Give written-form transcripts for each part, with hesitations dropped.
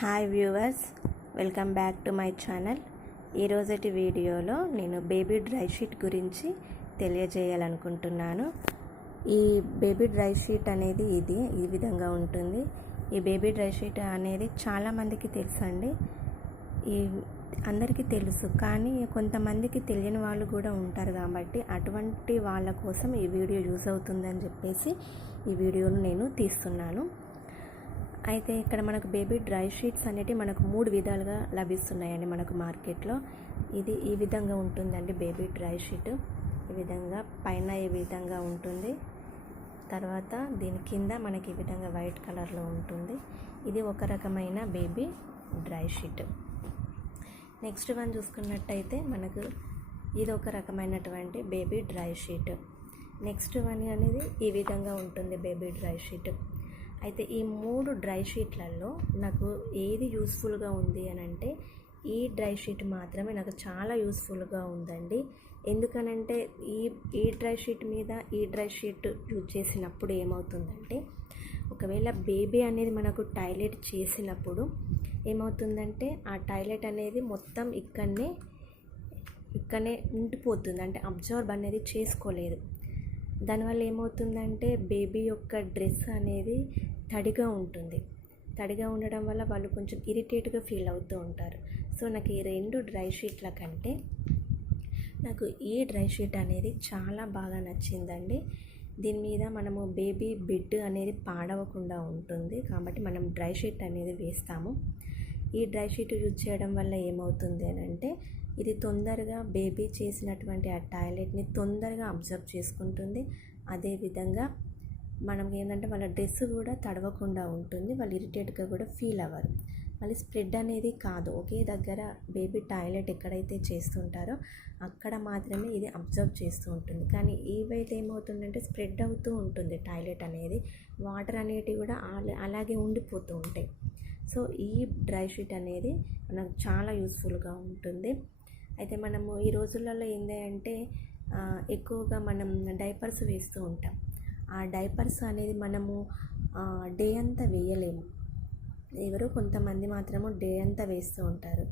Hi viewers, welcome back to my channel. ఈరోజటి వీడియోలో నేను బేబీ డ్రై షీట్ గురించి తెలియజేయాలనుకుంటున్నాను. ఈ బేబీ డ్రై షీట్ అనేది ఈ విధంగా ఉంటుంది. ఈ బేబీ డ్రై షీట్ అనేది చాలామందికి తెలుసండి. అందరికీ తెలుసు, కానీ కొంతమందికి తెలియని వాళ్ళు కూడా ఉంటారు. కాబట్టి అటువంటి వాళ్ళ కోసం ఈ వీడియో యూజ్ అవుతుందని చెప్పేసి ఈ వీడియోను నేను తీస్తున్నాను. అయితే ఇక్కడ మనకు బేబీ డ్రై షీట్స్ అనేవి మనకు 3 విధాలుగా లభిస్తున్నాయండి మనకు మార్కెట్లో. ఇది ఈ విధంగా ఉంటుందండి బేబీ డ్రై షీట్. ఈ విధంగా పైన ఈ విధంగా ఉంటుంది, తర్వాత దీని కింద మనకి ఈ విధంగా వైట్ కలర్లో ఉంటుంది. ఇది ఒక రకమైన baby dry sheet. Next one చూసుకున్నట్టయితే మనకు ఇది ఒక రకమైనటువంటి baby dry sheet. Next one అనేది ఈ విధంగా ఉంటుంది బేబీ డ్రై షీట్. అయితే ఈ 3 డ్రై షీట్లలో నాకు ఏది యూస్ఫుల్గా ఉంది అని అంటే ఈ డ్రై షీట్ మాత్రమే నాకు చాలా యూస్ఫుల్గా ఉందండి. ఎందుకనంటే ఈ డ్రై షీట్ మీద ఈ డ్రై షీట్ యూజ్ చేసినప్పుడు ఏమవుతుందంటే, ఒకవేళ బేబీ అనేది మనకు టాయిలెట్ చేసినప్పుడు ఏమవుతుందంటే ఆ టాయిలెట్ అనేది మొత్తం ఇక్కడనే ఉండిపోతుంది, అంటే అబ్జర్వ్ అనేది చేసుకోలేదు. దానివల్ల ఏమవుతుందంటే బేబీ యొక్క డ్రెస్ అనేది తడిగా ఉంటుంది. తడిగా ఉండడం వల్ల వాళ్ళు కొంచెం ఇరిటేట్గా ఫీల్ అవుతూ ఉంటారు. సో నాకు ఈ 2 డ్రై షీట్ల కంటే నాకు ఈ డ్రై షీట్ అనేది చాలా బాగా నచ్చిందండి. దీని మీద మనము బేబీ బెడ్ అనేది పాడవకుండా ఉంటుంది కాబట్టి మనం డ్రై షీట్ అనేది వేస్తాము. ఈ డ్రై షీట్ యూజ్ చేయడం వల్ల ఏమవుతుంది అని అంటే, ఇది తొందరగా బేబీ చేసినటువంటి ఆ టాయిలెట్ని తొందరగా అబ్జర్వ్ చేసుకుంటుంది. అదేవిధంగా మనకి ఏంటంటే వాళ్ళ డ్రెస్ కూడా తడవకుండా ఉంటుంది, వాళ్ళు ఇరిటేట్గా కూడా ఫీల్ అవ్వరు. మళ్ళీ స్ప్రెడ్ అనేది కాదు, ఒకే దగ్గర బేబీ టాయిలెట్ ఎక్కడైతే చేస్తుంటారో అక్కడ మాత్రమే ఇది అబ్జర్వ్ చేస్తూ ఉంటుంది. కానీ ఇవైతే ఏమవుతుందంటే స్ప్రెడ్ అవుతూ ఉంటుంది టాయిలెట్ అనేది, వాటర్ అనేటివి కూడా అలాగే ఉండిపోతూ ఉంటాయి. సో ఈ డ్రై షీట్ అనేది మనకు చాలా యూస్ఫుల్గా ఉంటుంది. అయితే మనము ఈ రోజులలో ఏంటంటే ఎక్కువగా మనం డైపర్స్ వేస్తూ ఉంటాం. ఆ డైపర్స్ అనేది మనము డే అంతా వేయలేము. ఎవరో కొంతమంది మాత్రము డే అంతా వేస్తూ ఉంటారు.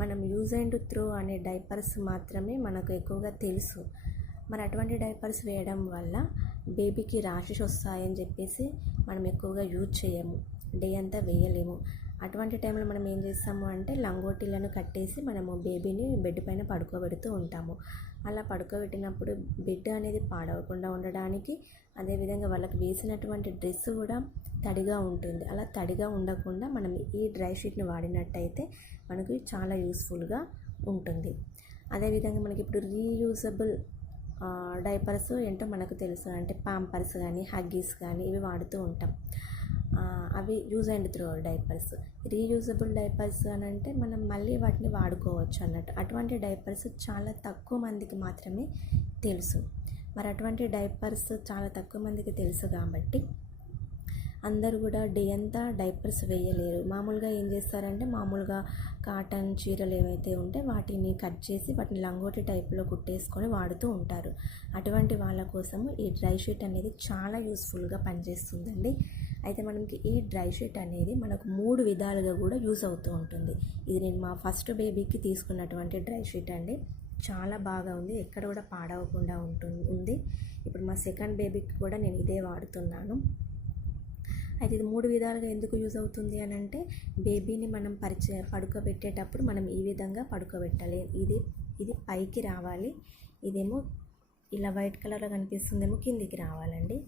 మనం యూజ్ అండ్ త్రో అనే డైపర్స్ మాత్రమే మనకు ఎక్కువగా తెలుసు. మరి అటువంటి డైపర్స్ వేయడం వల్ల బేబీకి ర్యాషెస్ వస్తాయని చెప్పేసి మనం ఎక్కువగా యూజ్ చేయము, డే అంతా వేయలేము. అటువంటి టైంలో మనం ఏం చేస్తాము అంటే లంగోటీలను కట్టేసి మనము బేబీని బెడ్ పైన పడుకోబెడుతూ ఉంటాము. అలా పడుకోబెట్టినప్పుడు బెడ్ అనేది పాడవకుండా ఉండడానికి, అదేవిధంగా వాళ్ళకి వేసినటువంటి డ్రెస్ కూడా తడిగా ఉంటుంది. అలా తడిగా ఉండకుండా మనం ఈ డ్రై షీట్ని వాడినట్టయితే మనకి చాలా యూస్ఫుల్గా ఉంటుంది. అదేవిధంగా మనకి ఇప్పుడు రీయూజబుల్ డైపర్స్ ఏంటో మనకు తెలుసు, అంటే పాంపర్స్ కానీ హగ్గీస్ కానీ ఇవి వాడుతూ ఉంటాం. అవి use and throw diapers. Reusable diapers అని అంటే మనం మళ్ళీ వాటిని వాడుకోవచ్చు అన్నట్టు. అటువంటి డైపర్స్ చాలా తక్కువ మందికి మాత్రమే తెలుసు. మరి అటువంటి డైపర్స్ చాలా తక్కువ మందికి తెలుసు కాబట్టి అందరూ కూడా డే అంతా డైపర్స్ వేయలేరు. మామూలుగా ఏం చేస్తారంటే మామూలుగా కాటన్ చీరలు ఏవైతే ఉంటే వాటిని కట్ చేసి వాటిని లంగోటి టైప్లో కుట్టేసుకొని వాడుతూ ఉంటారు. అటువంటి వాళ్ళ కోసము ఈ డ్రై షీట్ అనేది చాలా యూస్ఫుల్గా పనిచేస్తుందండి. అయితే మనకి ఈ డ్రై షీట్ అనేది మనకు 3 విధాలుగా కూడా యూస్ అవుతూ ఉంటుంది. ఇది నేను మా ఫస్ట్ బేబీకి తీసుకున్నటువంటి డ్రై షీట్ అండి. చాలా బాగా ఉంది, ఎక్కడ కూడా పాడవకుండా ఉంది. ఇప్పుడు మా సెకండ్ బేబీకి కూడా నేను ఇదే వాడుతున్నాను. అయితే ఇది 3 విధాలుగా ఎందుకు యూజ్ అవుతుంది అని అంటే, బేబీని మనం పడుకోబెట్టేటప్పుడు మనం ఈ విధంగా పడుకోబెట్టాలి. ఇది పైకి రావాలి, ఇదేమో ఇలా వైట్ కలర్లో కనిపిస్తుందేమో కిందికి రావాలండి.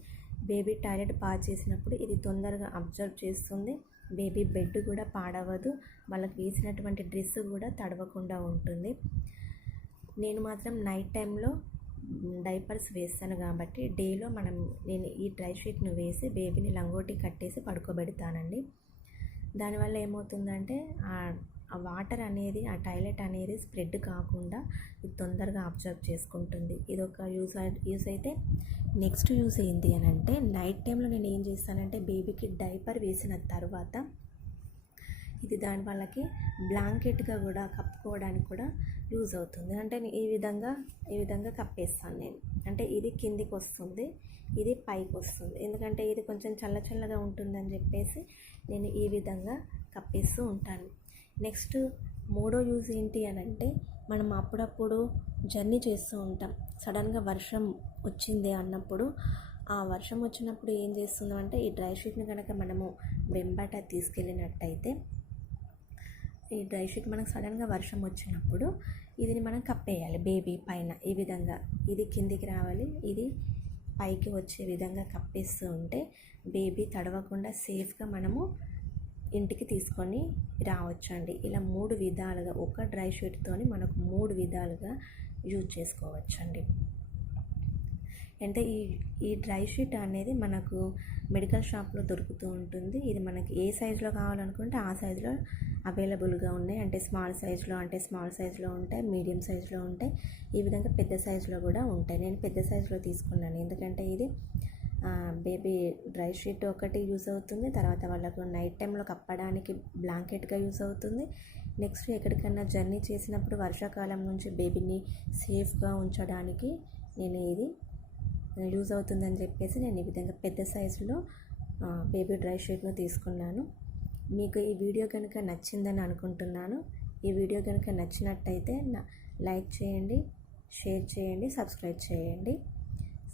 బేబీ టాయిలెట్ పాస్ చేసినప్పుడు ఇది తొందరగా అబ్జర్వ్ చేస్తుంది. బేబీ బెడ్ కూడా పాడవదు, వాళ్ళకి వేసినటువంటి డ్రెస్ కూడా తడవకుండా ఉంటుంది. నేను మాత్రం నైట్ టైంలో డైపర్స్ వేస్తాను కాబట్టి డేలో నేను ఈ డ్రై షీట్ను వేసి బేబీని లంగోటి కట్టేసి పడుకోబెడతానండి. దానివల్ల ఏమవుతుందంటే ఆ వాటర్ అనేది, ఆ టాయిలెట్ అనేది స్ప్రెడ్ కాకుండా ఇది తొందరగా అబ్జర్వ్ చేసుకుంటుంది. ఇది ఒక యూజ్ అయితే నెక్స్ట్ యూజ్ ఏంటి అని అంటే, నైట్ టైంలో నేను ఏం చేస్తానంటే బేబీకి డైపర్ వేసిన తర్వాత ఇది వాళ్ళకి బ్లాంకెట్గా కూడా కప్పుకోవడానికి కూడా యూజ్ అవుతుంది. అంటే ఈ విధంగా కప్పేస్తాను నేను. అంటే ఇది కిందికి వస్తుంది, ఇది పైకి వస్తుంది. ఎందుకంటే ఇది కొంచెం చల్లగా ఉంటుందని చెప్పేసి నేను ఈ విధంగా కప్పేస్తూ ఉంటాను. నెక్స్ట్ మూడో యూజ్ ఏంటి అని అంటే, మనం అప్పుడప్పుడు జర్నీ చేస్తూ ఉంటాం. సడన్గా వర్షం వచ్చింది అన్నప్పుడు, ఆ వర్షం వచ్చినప్పుడు ఏం చేస్తున్నాం అంటే, ఈ డ్రై షీట్ని కనుక మనము వెంబట తీసుకెళ్ళినట్టయితే, ఈ డ్రై షీట్ మనకు సడన్గా వర్షం వచ్చినప్పుడు ఇది మనం కప్పేయాలి బేబీ పైన. ఈ విధంగా ఇది కిందికి రావాలి, ఇది పైకి వచ్చే విధంగా కప్పేస్తూ ఉంటే బేబీ తడవకుండా సేఫ్గా మనము ఇంటికి తీసుకొని రావచ్చండి. ఇలా 3 విధాలుగా ఒక డ్రై షీట్తోని మనకు 3 విధాలుగా యూజ్ చేసుకోవచ్చండి. అంటే ఈ డ్రై షీట్ అనేది మనకు మెడికల్ షాప్లో దొరుకుతూ ఉంటుంది. ఇది మనకి ఏ సైజులో కావాలనుకుంటే ఆ సైజులో అవైలబుల్గా ఉన్నాయి. అంటే స్మాల్ సైజులో ఉంటాయి, మీడియం సైజులో ఉంటాయి, ఈ విధంగా పెద్ద సైజులో కూడా ఉంటాయి. నేను పెద్ద సైజులో తీసుకున్నాను, ఎందుకంటే ఇది బేబీ డ్రై షీట్ ఒకటి యూజ్ అవుతుంది, తర్వాత వాళ్ళకు నైట్ టైంలో కప్పడానికి బ్లాంకెట్గా యూజ్ అవుతుంది. నెక్స్ట్ ఎక్కడికన్నా జర్నీ చేసినప్పుడు వర్షాకాలం నుంచి బేబీని సేఫ్గా ఉంచడానికి నేను ఇది యూజ్ అవుతుందని చెప్పేసి నేను ఈ విధంగా పెద్ద సైజులో బేబీ డ్రై షీట్ను తీసుకున్నాను. మీకు ఈ వీడియో కనుక నచ్చిందని అనుకుంటున్నాను. ఈ వీడియో కనుక నచ్చినట్టయితే లైక్ చేయండి, షేర్ చేయండి, సబ్స్క్రైబ్ చేయండి.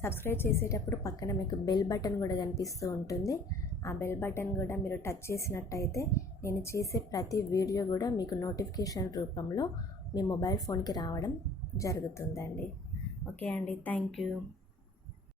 సబ్స్క్రైబ్ చేసేటప్పుడు పక్కన మీకు బెల్ బటన్ కూడా కనిపిస్తూ ఉంటుంది. ఆ బెల్ బటన్ కూడా మీరు టచ్ చేసినట్టయితే నేను చేసే ప్రతి వీడియో కూడా మీకు నోటిఫికేషన్ రూపంలో మీ మొబైల్ ఫోన్కి రావడం జరుగుతుందండి. ఓకే అండి, థ్యాంక్ యూ.